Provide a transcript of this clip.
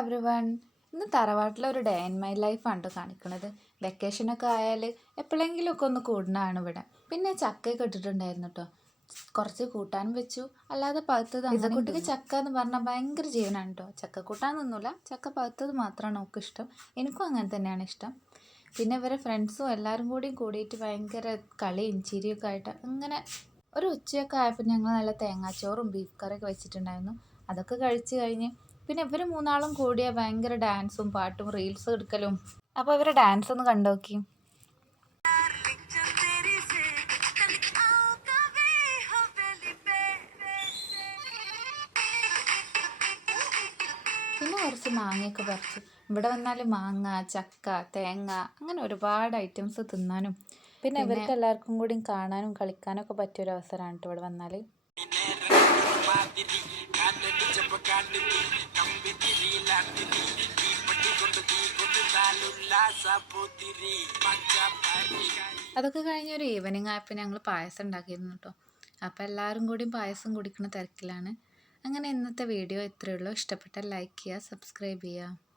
Everyone. ഇന്ന് തറവാട്ടിലൊരു day in my ലൈഫാണ് കേട്ടോ കാണിക്കുന്നത്. വെക്കേഷനൊക്കെ ആയാൽ എപ്പോഴെങ്കിലുമൊക്കെ ഒന്ന് കൂടുന്നതാണ് ഇവിടെ. പിന്നെ ചക്കയൊക്കെ ഇട്ടിട്ടുണ്ടായിരുന്നു കേട്ടോ. കുറച്ച് കൂട്ടാൻ വെച്ചു, അല്ലാതെ പഴുത്തത്. അങ്ങനെ കുട്ടിക്ക് ചക്ക എന്ന് പറഞ്ഞാൽ ഭയങ്കര ജീവനാണ് കേട്ടോ. ചക്ക കൂട്ടാൻ നിന്നില്ല, ചക്ക പഴുത്തത് മാത്രമാണ് നമുക്ക് ഇഷ്ടം. എനിക്കും അങ്ങനെ തന്നെയാണ് ഇഷ്ടം. പിന്നെ ഇവരെ ഫ്രണ്ട്സും എല്ലാവരും കൂടിയിട്ട് ഭയങ്കര കളിയും ചിരിയൊക്കെ ആയിട്ട് അങ്ങനെ ഒരു ഉച്ചയൊക്കെ ആയപ്പോൾ ഞങ്ങൾ നല്ല തേങ്ങാച്ചോറും ബീഫ് കറിയൊക്കെ വെച്ചിട്ടുണ്ടായിരുന്നു. അതൊക്കെ കഴിച്ച് കഴിഞ്ഞ് പിന്നെ ഇവർ മൂന്നാളും കൂടിയ ഭയങ്കര ഡാൻസും പാട്ടും റീൽസ് എടുക്കലും. അപ്പോൾ ഇവരെ ഡാൻസ് ഒന്ന് കണ്ടു നോക്കി. പിന്നെ കുറച്ച് മാങ്ങയൊക്കെ പറിച്ചു. ഇവിടെ വന്നാൽ മാങ്ങ, ചക്ക, തേങ്ങ അങ്ങനെ ഒരുപാട് ഐറ്റംസ് തിന്നാനും പിന്നെ ഇവർക്ക് എല്ലാവർക്കും കൂടി കാണാനും കളിക്കാനും ഒക്കെ പറ്റിയൊരു അവസരമാണ് കേട്ടോ ഇവിടെ വന്നാൽ. അതൊക്കെ കഴിഞ്ഞ ഒരു ഈവനിങ് ആയപ്പോൾ ഞങ്ങൾ പായസം ഉണ്ടാക്കിയിരുന്നു കേട്ടോ. അപ്പോൾ എല്ലാവരും കൂടി പായസം കുടിക്കുന്ന തിരക്കിലാണ്. അങ്ങനെ ഇന്നത്തെ വീഡിയോ ഇത്രയേ ഉള്ളൂ. ഇഷ്ടപ്പെട്ടാൽ ലൈക്ക് ചെയ്യുക, സബ്സ്ക്രൈബ് ചെയ്യുക.